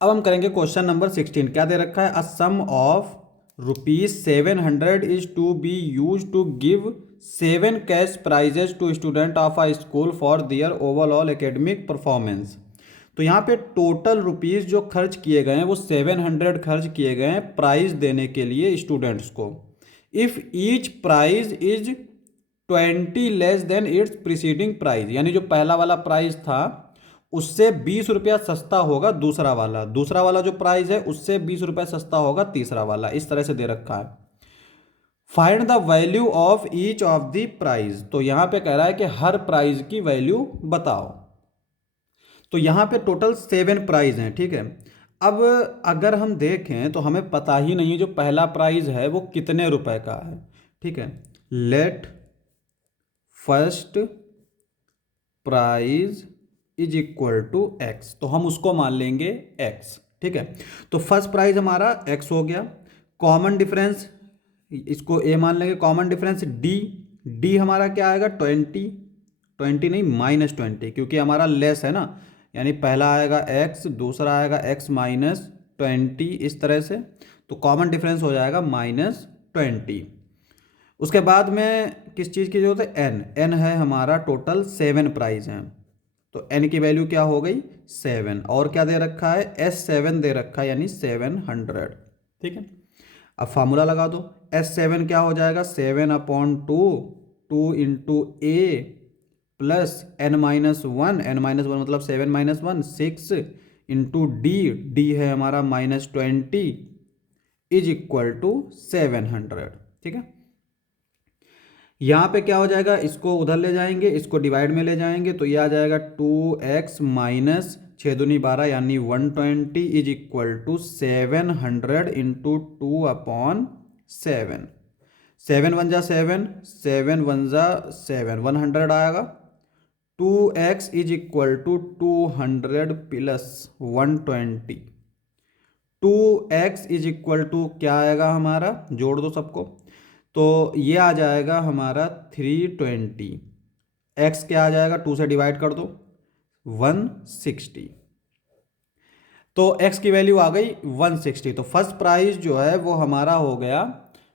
अब हम करेंगे क्वेश्चन नंबर 16। क्या दे रखा है? A sum of ₹700 is to be use to give 7 cash prizes to student of a school for their overall academic performance. तो यहाँ पे टोटल रुपीज़ जो खर्च किए गए हैं वो 700 खर्च किए गए हैं प्राइज देने के लिए स्टूडेंट्स को। If each prize is 20 less than its preceding prize, यानी जो पहला वाला प्राइज था उससे 20 रुपया सस्ता होगा दूसरा वाला जो प्राइस है उससे 20 रुपया सस्ता होगा तीसरा वाला। इस तरह से दे रखा है। Find the value of each of the prize. तो यहां पे कह रहा है कि हर प्राइज की वैल्यू बताओ। तो यहां पे टोटल 7 प्राइज हैं, ठीक है। अब अगर हम देखें तो हमें पता ही नहीं है जो पहला प्राइज है वो कितने रुपए का है, ठीक है। Let first prize is equal to x, तो हम उसको मान लेंगे एक्स, ठीक है। तो फर्स्ट प्राइज हमारा एक्स हो गया। कॉमन डिफरेंस इसको ए मान लेंगे। कॉमन डिफरेंस डी, डी हमारा क्या आएगा? 20 नहीं -20, क्योंकि हमारा लेस है ना, यानी पहला आएगा एक्स, दूसरा आएगा एक्स -20, इस तरह से। तो कॉमन डिफरेंस हो जाएगा -20। उसके बाद में किस चीज़ की जरूरत है? एन, एन है हमारा टोटल 7 प्राइज हैं। तो एन की वैल्यू क्या हो गई? 7। और क्या दे रखा है? S7 दे रखा है, यानी 700, ठीक है। अब फार्मूला लगा दो। S7 क्या हो जाएगा? 7/2, 2 × A प्लस n-1, n-1 मतलब 7 - 1, 6 इंटू डी, डी है हमारा -20 इज इक्वल टू 700, ठीक है। यहाँ पे क्या हो जाएगा? इसको उधर ले जाएंगे, इसको डिवाइड में ले जाएंगे, तो ये आ जाएगा 2x माइनस 6×2 = 12 यानी 120 इज इक्वल टू 700 इंटू 2/7। 7 × 1 = 7, 7 × 1 = 7, 100 आएगा। 2x is equal to 200 plus 120। 2x is equal to क्या आएगा हमारा? जोड़ दो सबको, तो ये आ जाएगा हमारा 320। x क्या आ जाएगा? 2 से डिवाइड कर दो, 160। तो x की वैल्यू आ गई 160। तो फर्स्ट प्राइस जो है वो हमारा हो गया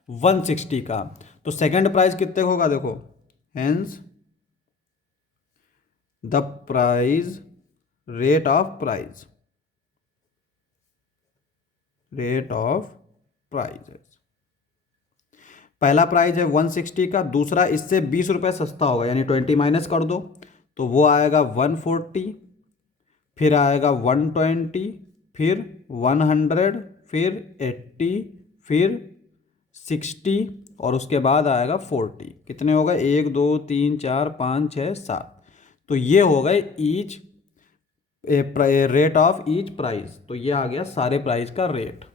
160 का। तो सेकंड प्राइस कितने होगा? देखो, hence the price, rate of price, rate of prizes. पहला प्राइस है 160 का, दूसरा इससे 20 रुपये सस्ता होगा, यानी 20 माइनस कर दो तो वो आएगा 140, फिर आएगा 120, फिर 100, फिर 80, फिर 60 और उसके बाद आएगा 40। कितने हो गए? 1 2 3 4 5 6 7। तो ये हो गए each rate of each price. तो ये आ गया सारे प्राइस का रेट।